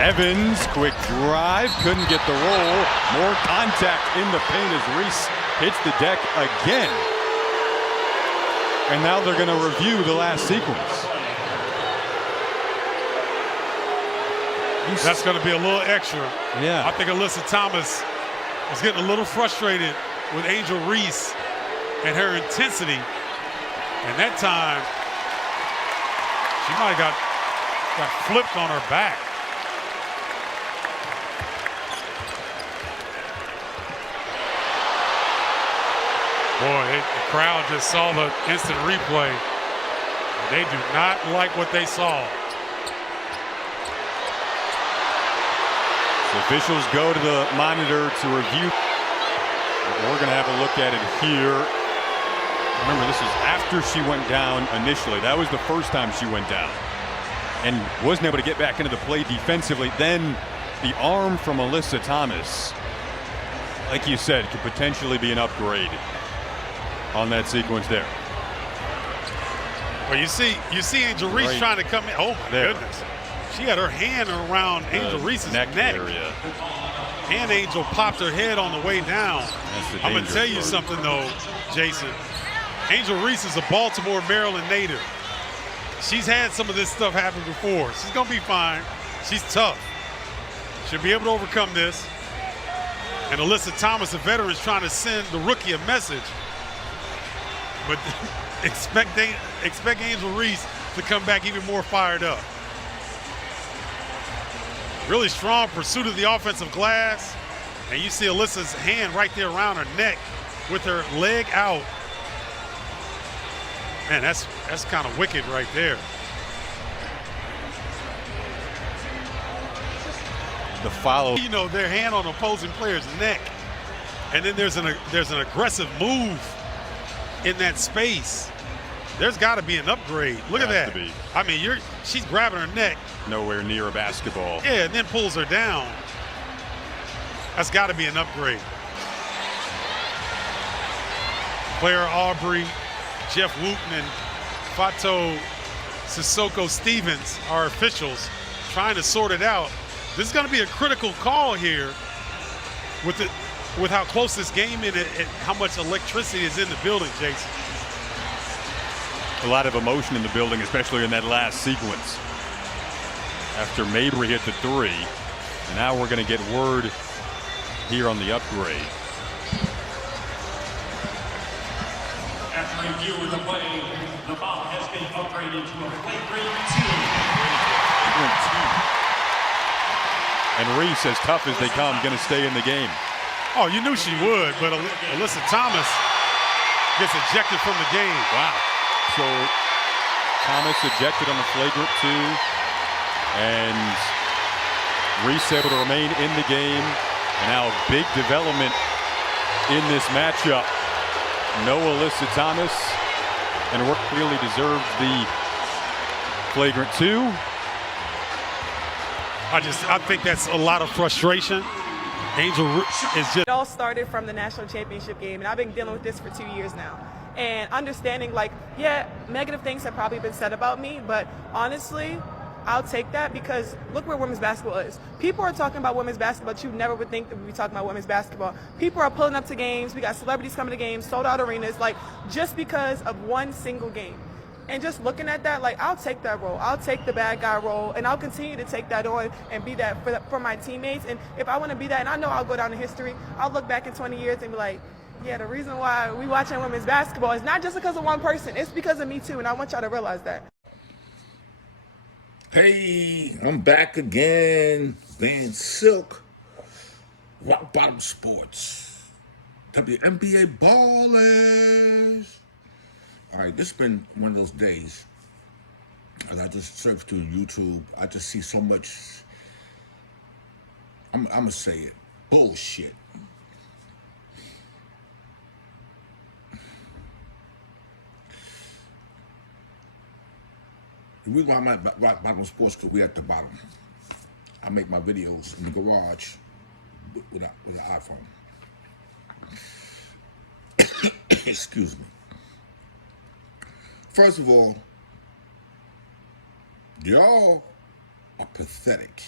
Evans, quick drive, couldn't get the roll. More contact in the paint as Reese hits the deck again. And now they're going to review the last sequence. That's going to be a little extra. Yeah. I think Alyssa Thomas was getting a little frustrated with Angel Reese and her intensity. And that time, she might have got flipped on her back. Boy, the crowd just saw the instant replay. They do not like what they saw. The officials go to the monitor to review. We're going to have a look at it here. Remember, this is after she went down initially. That was the first time she went down and wasn't able to get back into the play defensively. Then the arm from Alyssa Thomas, like you said, could potentially be an upgrade on that sequence there. Well, you see Angel Reese trying to come in. Oh, my goodness. She had her hand around Angel Reese's neck. Area. And Angel popped her head on the way down. I'm going to tell you something, though, Jason. Angel Reese is a Baltimore, Maryland native. She's had some of this stuff happen before. She's going to be fine. She's tough. She'll be able to overcome this. And Alyssa Thomas, a veteran, is trying to send the rookie a message. But expect Angel Reese to come back even more fired up. Really strong pursuit of the offensive glass. And you see Alyssa's hand right there around her neck with her leg out. Man, that's kind of wicked right there. The follow. You know, their hand on opposing player's neck. And then there's an aggressive move in that space. There's got to be an upgrade. Look at that. I mean, she's grabbing her neck. Nowhere near a basketball. Yeah, and then pulls her down. That's got to be an upgrade. Claire Aubrey, Jeff Wooten, and Fato Sissoko Stevens are officials trying to sort it out. This is going to be a critical call here with how close this game is and how much electricity is in the building, Jason. A lot of emotion in the building, especially in that last sequence. After Mabry hit the three, and now we're going to get word here on the upgrade. After review of the play, the foul has been upgraded to a flagrant 2. And Reese, as tough as they come, going to stay in the game. Oh, you knew she would, but Alyssa Thomas gets ejected from the game. Wow. So Thomas ejected on the flagrant 2, and Reese able to remain in the game. And now big development in this matchup. No Alyssa Thomas, and Rook clearly deserves the flagrant 2. I think that's a lot of frustration. Angel is just. It all started from the national championship game, and I've been dealing with this for 2 years now. And understanding, like, yeah, negative things have probably been said about me, but honestly, I'll take that because look where women's basketball is. People are talking about women's basketball, but you never would think that we'd be talking about women's basketball. People are pulling up to games. We got celebrities coming to games, sold out arenas, like, just because of one single game. And just looking at that, like, I'll take that role. I'll take the bad guy role, and I'll continue to take that on and be that for my teammates. And if I want to be that, and I know I'll go down in history, I'll look back in 20 years and be like, yeah, the reason why we watching women's basketball is not just because of one person. It's because of me, too, and I want y'all to realize that. Hey, I'm back again. Van Silk, Rock Bottom Sports, WNBA Ballers. All right, this has been one of those days. As I just surfed through YouTube, I just see so much, I'm going to say it, bullshit. The reason why I'm at Rock Bottom Sports, because we're at the bottom. I make my videos in the garage with an iPhone. Excuse me. First of all, y'all are pathetic.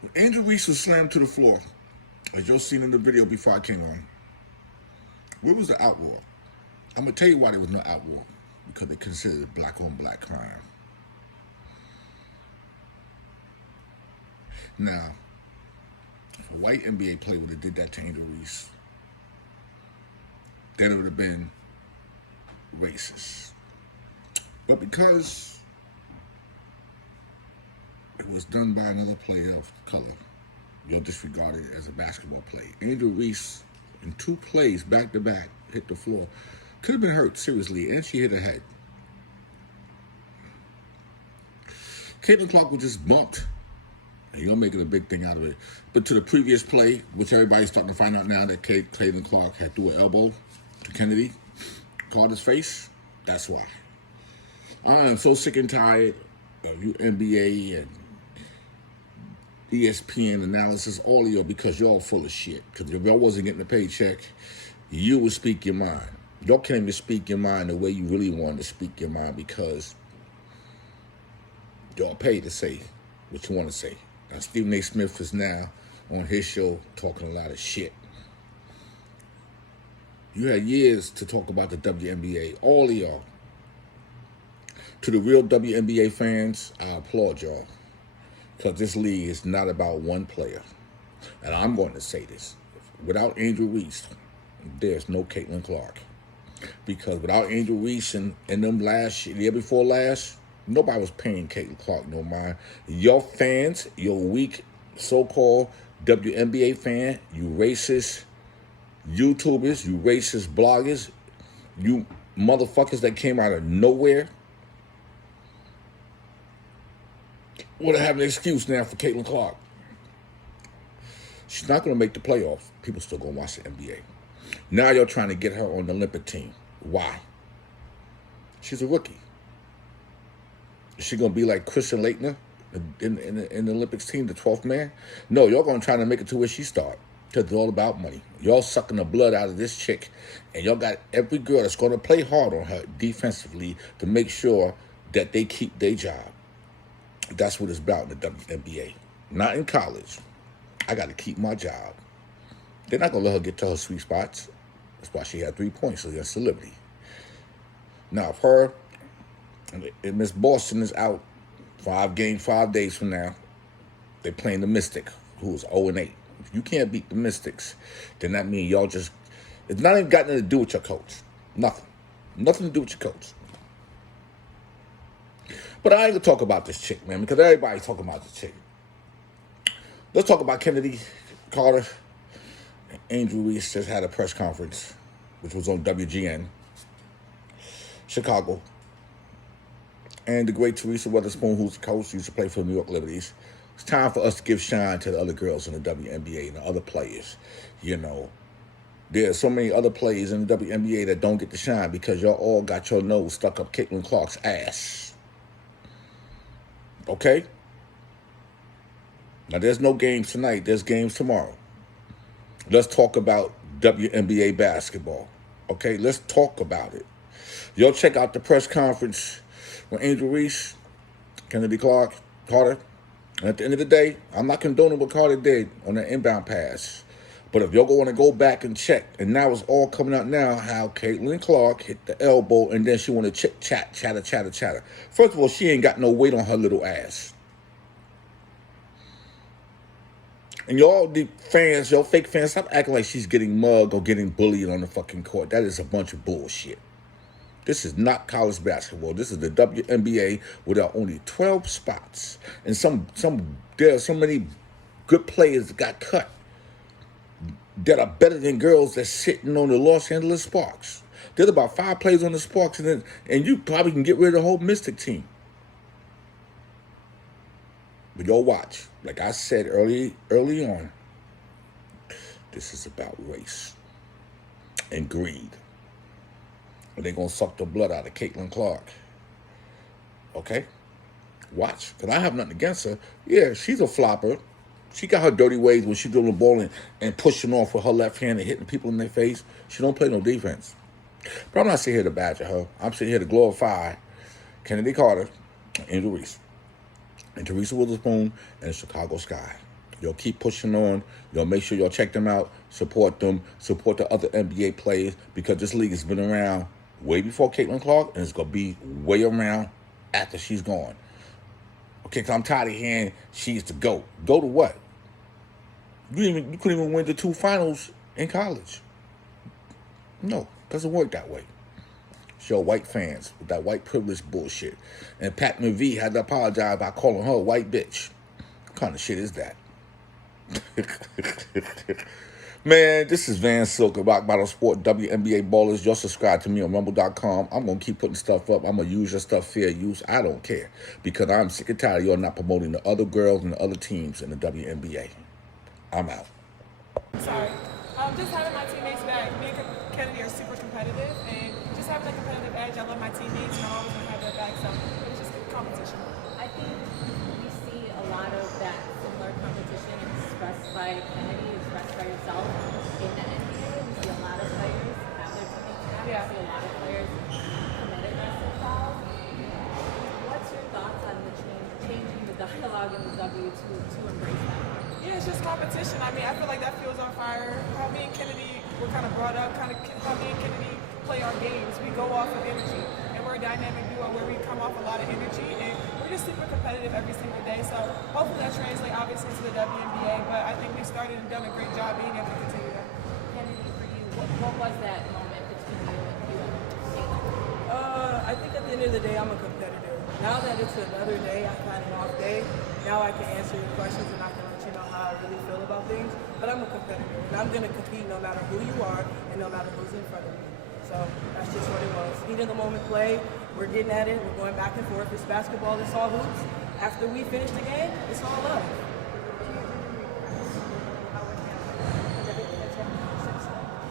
When Angel Reese was slammed to the floor, as you'll seen in the video before I came on, where was the outroar? I'm going to tell you why there was no outroar. Because they considered it black-on-black crime. Now, if a white NBA player would have did that to Angel Reese, then it would have been racist. But because it was done by another player of color, you'll disregard it as a basketball play. Angel Reese, in 2 plays back-to-back, hit the floor. Could have been hurt seriously, and she hit her head. Caitlin Clark was just bumped, and you're making a big thing out of it. But to the previous play, which everybody's starting to find out now that Caitlin Clark had threw an elbow to Kennedy, Carter's face, that's why. I am so sick and tired of you NBA and ESPN analysis, all of you, because y'all full of shit. Because if y'all wasn't getting a paycheck, you would speak your mind. Y'all can't even speak your mind the way you really want to speak your mind because y'all paid to say what you want to say. Now, Stephen A. Smith is now on his show talking a lot of shit. You had years to talk about the WNBA, all of y'all. To the real WNBA fans, I applaud y'all. Because this league is not about one player. And I'm going to say this. Without Angel Reese, there's no Caitlin Clark. Because without Angel Reese and them the year before last, nobody was paying Caitlin Clark no mind. Your fans, your weak so-called WNBA fan, you racist YouTubers, you racist bloggers, you motherfuckers that came out of nowhere, would have an excuse now for Caitlin Clark. She's not going to make the playoffs. People still going to watch the NBA. Now you're trying to get her on the Olympic team. Why? She's a rookie. Is she going to be like Christian Laettner in the Olympics team, the 12th man? No, you're going to try to make it to where she start. Because it's all about money. Y'all sucking the blood out of this chick. And y'all got every girl that's going to play hard on her defensively to make sure that they keep their job. That's what it's about in the WNBA. Not in college. I got to keep my job. They're not going to let her get to her sweet spots. That's why she had 3 points against the Liberty. Now, if her and Miss Boston is out 5 days from now, they're playing the Mystic, who is 0-8. If you can't beat the Mystics, then that means y'all just, it's not even got nothing to do with your coach. Nothing. Nothing to do with your coach. But I ain't gonna talk about this chick, man, because everybody's talking about this chick. Let's talk about Kennedy Carter. Angel Reese just had a press conference, which was on WGN, Chicago. And the great TERESA Witherspoon, who's the coach, used to play for the New York Liberties. It's time for us to give shine to the other girls in the WNBA and the other players. You know, there are so many other players in the WNBA that don't get to shine because y'all all got your nose stuck up Caitlin Clark's ass. Okay? Now, there's no games tonight. There's games tomorrow. Let's talk about WNBA basketball. Okay? Let's talk about it. Y'all check out the press conference when Angel Reese, Kennedy Carter. And at the end of the day, I'm not condoning what Carter did on that inbound pass. But if y'all want to go back and check, and now it's all coming out now how Caitlin Clark hit the elbow and then she want to chatter. First of all, she ain't got no weight on her little ass. And y'all, the fans, y'all fake fans, stop acting like she's getting mugged or getting bullied on the fucking court. That is a bunch of bullshit. This is not college basketball. This is the WNBA without only 12 spots. And there are so many good players that got cut that are better than girls that's sitting on the Los Angeles Sparks. There's about 5 players on the Sparks, and you probably can get rid of the whole Mystic team. But y'all watch. Like I said early on, this is about race and greed. And they're going to suck the blood out of Caitlin Clark. Okay? Watch. Because I have nothing against her. Yeah, she's a flopper. She got her dirty ways when she's doing the ball and pushing off with her left hand and hitting people in their face. She don't play no defense. But I'm not sitting here to badger her. I'm sitting here to glorify Kennedy Carter, Angel Reese, and TERESA Witherspoon, and the Chicago Sky. Y'all keep pushing on. Y'all make sure y'all check them out, support them, support the other NBA players, because this league has been around way before Caitlin Clark, and it's going to be way around after she's gone. Okay, because I'm tired of hearing she's the GOAT. Go to what? You couldn't even win the 2 finals in college. No, doesn't work that way. Show white fans with that white privilege bullshit. And Pat McVee had to apologize by calling her a white bitch. What kind of shit is that? Man, this is Van Silk of Rock Bottom Sport, WNBA Ballers. Y'all subscribe to me on Rumble.com. I'm going to keep putting stuff up. I'm going to use your stuff fair use. I don't care. Because I'm sick and tired of y'all not promoting the other girls and the other teams in the WNBA. I'm out. Sorry. Just having my teammates back. Me and Kennedy are super competitive, and just having a competitive edge. I love my teammates, and I'm always going to have their back, so it's just competition. I think we see a lot of that similar competition expressed by Kennedy, expressed by yourself in the NBA. We see a lot of players have their teammates back. Yeah. We see a lot of players competitiveness and fouls. What's your thoughts on the changing the dialogue in the W to embrace that? Yeah, it's just competition. I mean, I feel like that fuels our fire. How me and Kennedy were kind of brought up, how me and Kennedy play our games. We go off of energy, and we're a dynamic duo where we come off a lot of energy, and we're just super competitive every single day. So hopefully that translates obviously to the WNBA, but I think we started and done a great job being able to continue that. Kennedy, for you, what was that moment between you and Caitlin? I think at the end of the day, I'm a competitor. Now that it's another day, I had an off day, now I can answer your questions and I can let you know how I really feel about things. But I'm a competitor, and I'm going to compete no matter who you are and no matter who's in front of me. So that's just what it was. Heat of the moment play, we're getting at it, we're going back and forth. It's basketball, it's all hoops. After we finish the game, it's all love.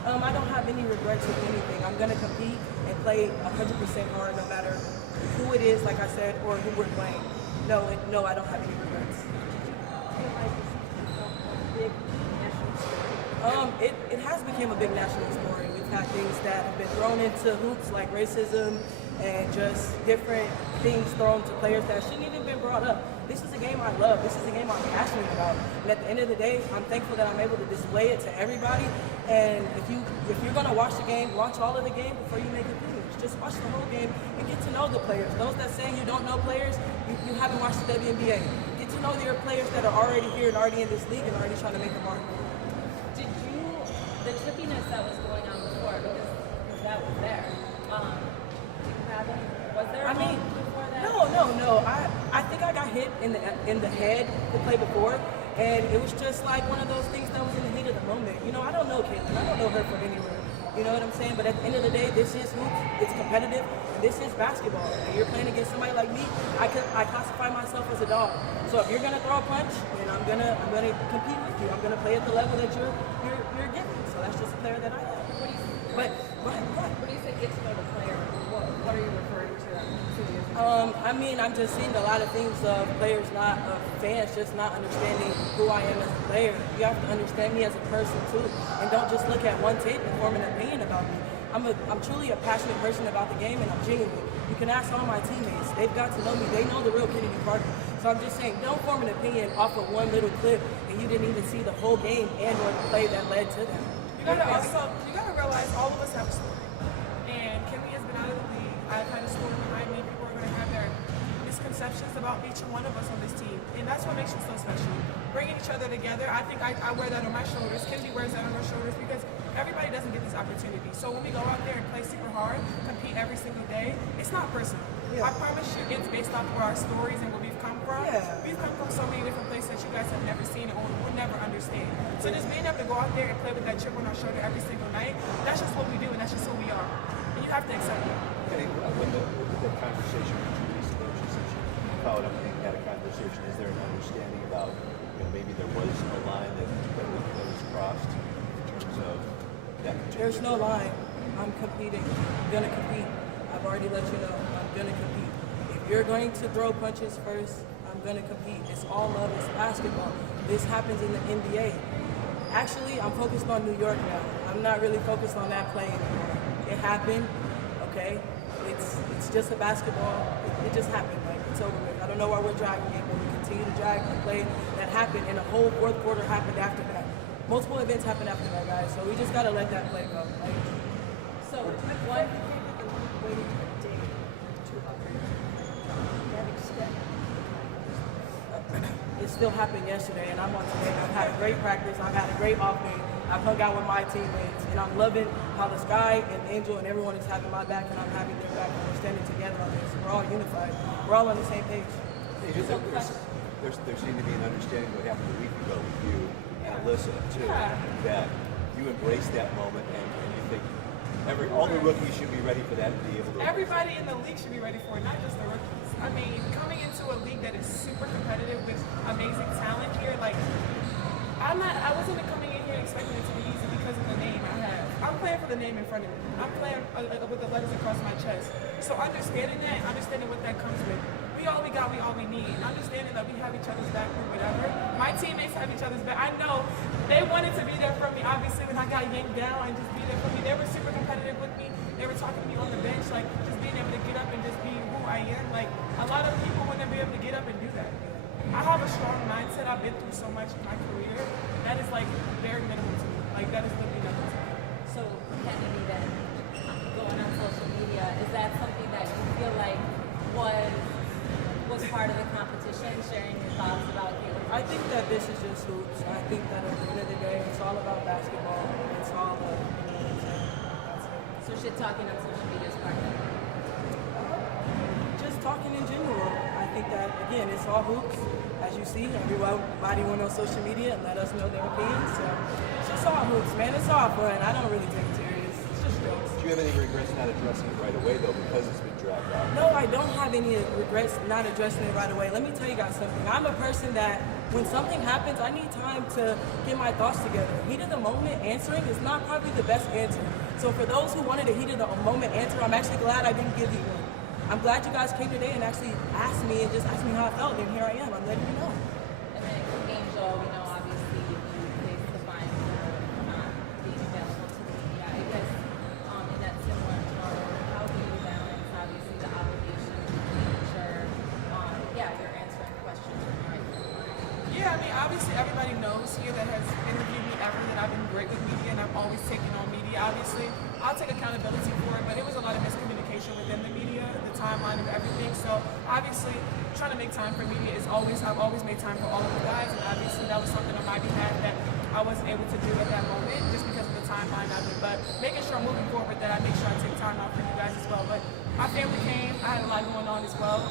I don't have any regrets with anything. I'm going to compete and play 100% hard no matter who it is, like I said, or who we're playing. No, I don't have any regrets. It has become a big national story. We've had things that have been thrown into hoops like racism and just different things thrown to players that shouldn't even been brought up. This is a game I love. This is a game I'm passionate about. And at the end of the day, I'm thankful that I'm able to display it to everybody. And if you're gonna watch the game, watch all of the game before you make opinions. Just watch the whole game and get to know the players. Those that say you don't know players, you haven't watched the WNBA. Get to know your players that are already here and already in this league and already trying to make a mark. Did you, the trippiness that was going on before, because that was there, was there a moment before that? No. I think I got hit in the head to play before, and it was just like one of those things that was in the heat of the moment. You know, I don't know Caitlin. I don't know her from anywhere. You know what I'm saying? But at the end of the day, this is hoops. It's competitive. And this is basketball. And you're playing against somebody like me. I classify myself as a dog. So if you're gonna throw a punch, then I'm gonna compete with you. I'm gonna play at the level that you're giving. So that's just a player that I am. But What do you say get to know the player? What are you referring to? I mean, I'm just seeing a lot of things of players, not of fans, just not understanding who I am as a player. You have to understand me as a person too, and don't just look at one tape and form an opinion about me. I'm truly a passionate person about the game, and I'm genuine. You can ask all my teammates; they've got to know me. They know the real Kennedy Carter. So I'm just saying, don't form an opinion off of one little clip, and you didn't even see the whole game and/or the play that led to that. You gotta realize all of us have a story. And Kimmy has been out of the league. I've had a story behind me. People are gonna have their misconceptions about each one of us on this team. And that's what makes you so special. Bringing each other together, I think I wear that on my shoulders. Kenzie wears that on her shoulders because everybody doesn't get this opportunity. So when we go out there and play super hard, compete every single day, it's not personal. Yeah. I promise you it's based off of our stories and where we've come from. Yeah. We've come from so many different places that you guys have never seen or would never understand. So just being able to go out there and play with that chip on our shoulder every single night, that's just what we do and that's just who we are. And you have to accept it. When the conversation with Reese, since you followed up and had a conversation, is there an understanding about maybe there was a line that was crossed in terms of that particular? There's no line. I'm competing. I'm gonna compete. I've already let you know. I'm gonna compete. If you're going to throw punches first, I'm gonna compete. It's all love. It's basketball. This happens in the NBA. Actually, I'm focused on New York now. I'm not really focused on that play anymore. It happened. okay. It's just a basketball. It just happened. Like, it's over with. I don't know why we're dragging it, but we continue to drag the play that happened, and the whole fourth quarter happened after that. Multiple events happened after that, guys. So we just gotta let that play go. Like, So what? it still happened yesterday, and I'm on today. I've had a great practice. I've had a great off day. I've hung out with my teammates, and I'm loving how the Sky and Angel and everyone is having my back, and I'm having their back, and we're standing together on this. We're all unified. We're all on the same page. There seemed to be an understanding what happened a week ago with you and Alyssa, too, that you embraced that moment and you think all the rookies should be ready for that and be able to. Everybody in the league should be ready for it, not just the rookies. I mean, coming into a league that is super competitive with amazing talent here, like, I wasn't coming in here expecting it to be easy because of the name I have. I'm playing for the name in front of me. I'm playing with the letters across my chest. So understanding that, understanding what that comes with, we all we got, we all we need. Understanding that we have each other's back or whatever. My teammates have each other's back. I know they wanted to be there for me, obviously, when I got yanked down and just be there for me. They were super competitive with me. They were talking to me on the bench, like, just being able to get up and just be who I am. Like, a lot of people wouldn't be able to get up and do that. I have a strong mindset. I've been through so much in my career. That is, like, very minimal to me. Like, that is literally nothing to me. So Kennedy, then going on social media, is that something that you feel like was part of the competition, sharing your thoughts about you? I think that this is just hoops. I think that at the end of the day, it's all about basketball. It's all about, that's it. So shit talking on social media is part of it? Just talking in general. I think that, again, it's all hoops. As you see, everybody went on social media and let us know their opinions. So it's just all hoops, man. It's all fun. I don't really take it serious. It's just jokes. Do you have any regrets not addressing it right away, though, because it's been dragged out? No, I don't have any regrets not addressing it right away. Let me tell you guys something. I'm a person that when something happens, I need time to get my thoughts together. Heat of the moment answering is not probably the best answer. So for those who wanted a heat of the moment answer, I'm actually glad I didn't give you one. I'm glad you guys came today and actually asked me and just asked me how I felt, and here I am. I'm letting you know. And then Angel, we know obviously you faced the fine for not being available to the media. I guess in that similar tone, how do you balance obviously the obligation to make sure, you're answering questions from the right people? Yeah, I mean, obviously everybody knows here that has interviewed me ever that I've been great with media and I've always taken on media. Obviously, I'll take accountability for it, but it was a lot of miscommunication within the media, the timeline of everything. So obviously, trying to make time for media is I've always made time for all of you guys, and obviously that was something on my behalf that I wasn't able to do at that moment just because of the timeline of it. But making sure moving forward that I make sure I take time out for you guys as well. But my family came, I had a lot going on as well,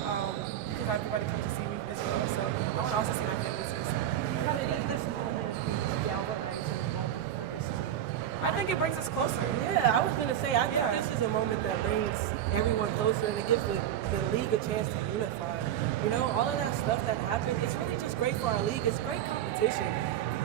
because everybody come to see me as well. So I want to also see my family too. So. How did this moment galvanize? I think it brings us closer. Yeah, I was going to say, I think this is a moment that brings everyone closer and it gives the league a chance to unify. You know, all of that stuff that happened, it's really just great for our league. It's great competition.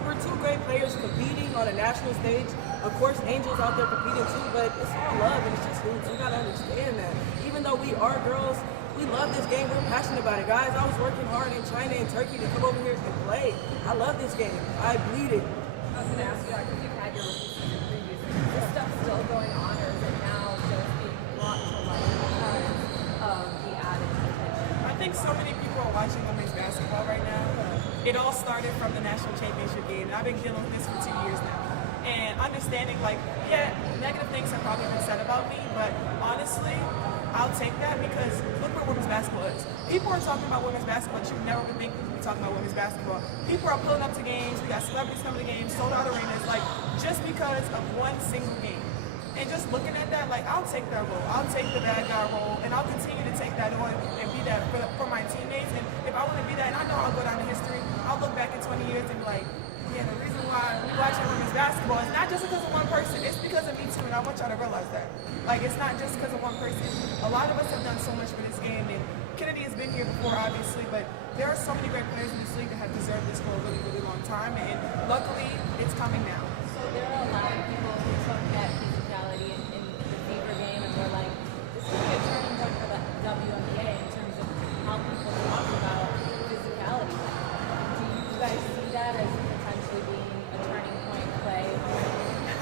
We're two great players competing on a national stage. Of course, Angel's out there competing too, but it's all love and it's just hoops. You got to understand that. Even though we are girls, we love this game. We're passionate about it. Guys, I was working hard in China and Turkey to come over here and play. I love this game. I bleed it. I was going to ask you, I think you've had your rookie season previously. Is this stuff still going on, or is it now just being brought to light because of the added attention? I think so many people are watching women's basketball right now. It all started from the national championship game, and I've been dealing with this for 2 years now. And understanding, like, negative things have probably been said about me, but honestly, I'll take that because look where women's basketball is. People are talking about women's basketball that you've never been thinking we'd be talking about women's basketball. People are pulling up to games, we got celebrities coming to games, sold out arenas, like, just because of one single game. And just looking at that, like, I'll take that role. I'll take the bad guy role, and I'll continue to take that on and be that for my teammates. And if I want to be that, and I know I'll go down in history, I'll look back in 20 years and be like, yeah, the reason why we watching women's basketball is not just because of one person, it's because of me too, and I want y'all to realize that. Like, it's not just because of one person. A lot of us have done so much for this game, and Kennedy has been here before, obviously, but there are so many great players in this league that have deserved this for a really, really long time, and luckily, it's coming now. So there are a lot of people who took that physicality in the Fever game, and they're like, this could be a turning point for the WNBA in terms of how people talk about physicality. Do you guys see that as potentially being a turning point play?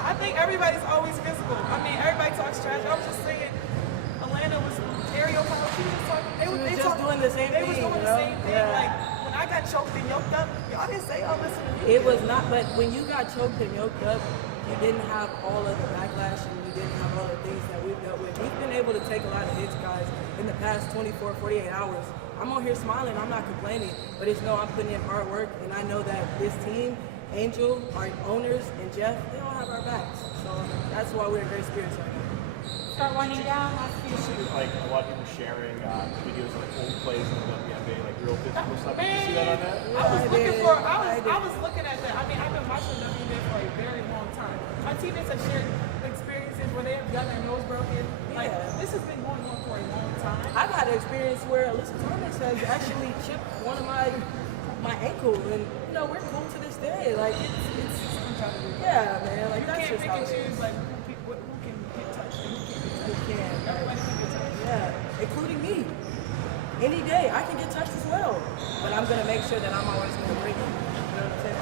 I think everybody's always visible. I mean, everybody talks trash. I was just saying, scenario, how she was talking. They was just doing the same They thing. was doing you the know? same thing. Yeah. Like when I got choked and yoked up, y'all didn't say all this to me. It was not, but when you got choked and yoked up, you didn't have all of the backlash and you didn't have all the things that we've dealt with. We've been able to take a lot of hits, guys, in the past 24, 48 hours. I'm on here smiling, I'm not complaining, but it's no, I'm putting in hard work, and I know that this team, Angel, our owners, and Jeff, they all have our backs. So that's why we're in great spirits right now. Start winding down. You see, like a lot of people sharing videos of like old plays in the WNBA, like real physical stuff. Did you see that on that? I was looking at that. I mean, I've been watching WNBA for a very long time. My teammates have shared experiences where they have gotten their nose broken. Like, this has been going on for a long time. I've had an experience where Alyssa Thomas has actually chipped one of my ankle, and you know, we're cool to this day. Like it's yeah, man. Like that's You just can't how pick and it choose is. like who can get touched and who can't get touched. You can. Everybody can get touched. Yeah, including me. Any day I can get touched as well, but I'm gonna make sure that I'm always gonna bring it. You know what I'm saying?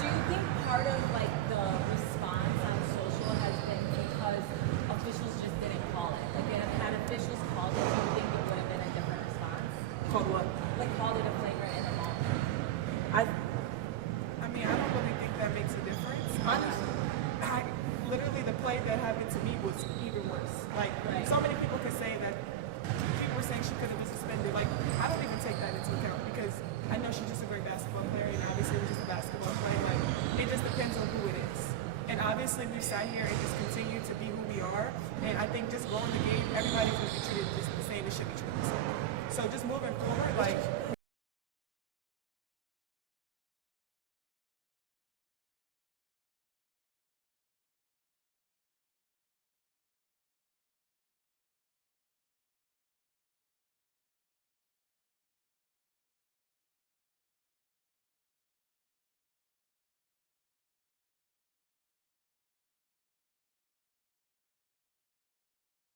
Do you think part of like the response on social has been because officials just didn't call it? Like, had officials called it, do you think it would have been a different response? Called what? Like, called it a flagrant in the moment? I mean, I don't really think that makes a difference. Honestly, literally the play that happened to me was even worse. Like, so many people could say that people were saying she could have been suspended. Like, I don't even take that into account because I know she's just a great basketball player, and obviously it was just a basketball play. Like, it just depends on who it is. And obviously we sat here and just continue to be who we are. And I think just growing the game, everybody's going to be treated just the same as should be treated. So just moving forward, like.